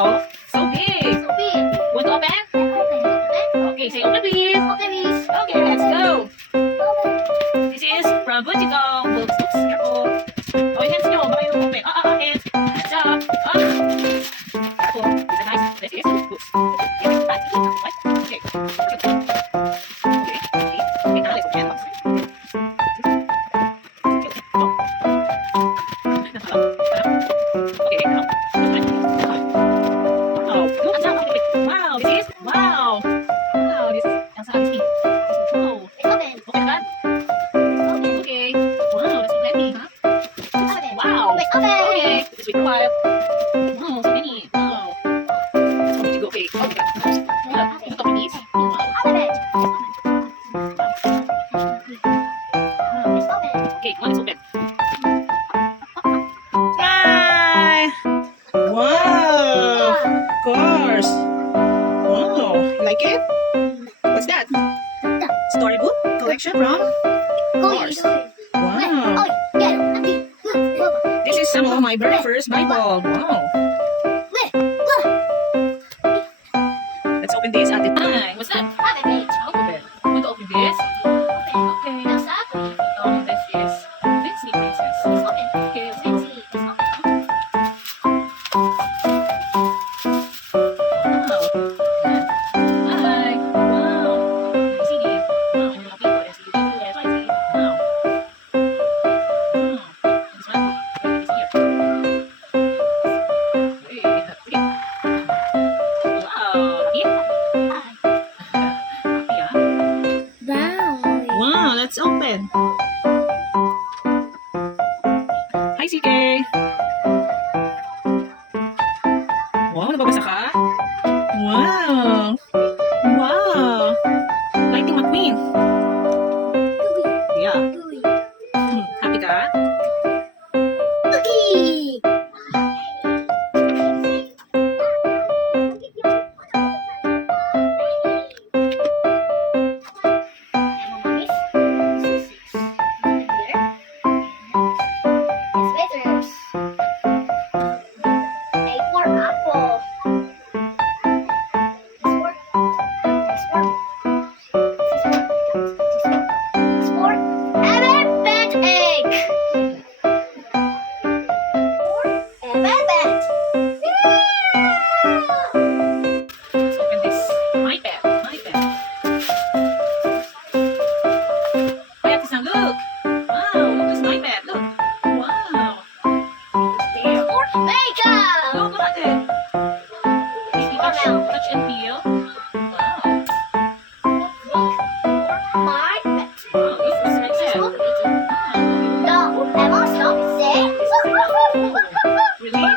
Wow, so big. So big. Want to open? Open. Okay, say open please. Open, please. Okay, let's go. Open. This is from Bookchigo. Oops, careful. Oh, your hands nyo. Baka yung open. Hands. Hands up. Oh, is that nice? This is. Oops. Okay. Okay. Okay. Okay, now let's open. Okay, now. Wow, look at that. Wow, this is. Wow. Wow, this is. Elsa, this is. Wow. It's open. Okay na ba? Open. Okay. Wow, that's so plenty, huh? Open. Wow. Wait, open. Okay. Let's wait for a while. Wow, so many. Wow. That's how to go. Okay. Oh my God. Can you copy these? Wow. Open it. Wow. It's open. Okay, one is open. Hi. Wow. Of course. Wow. You like it? What's that? Storybook collection from Mars. Wow. Oh, yeah. Empty. Look. This is some of my very first Bible. Wow. Look. Look. Let's open this at the time. What's that? Open it. Open. I'm going to open this. Open. Okay. Now stop. This is Disney Princess. It's open. Okay. Let's see. It's open. Wow. Yan. Hi. Wow. CD. Wow. Yung mga people. CD. Wow. Wow. This one. This here. Hey, happy. Wow. Happy? Happy, ah. Wow. Wow, let's open. Hi, CK. Wow, nababasa ka? Wow. Wow. Lightning McQueen. Yeah. Happy ka? Cookie. Let's open this. My pen. My pen. Hi, Ate Sam, look. Wow, look at my pen. Look. Wow. There. Look, look at it. Maybe touch and feel. Wow. Wow, this is my pen. Wow. Really?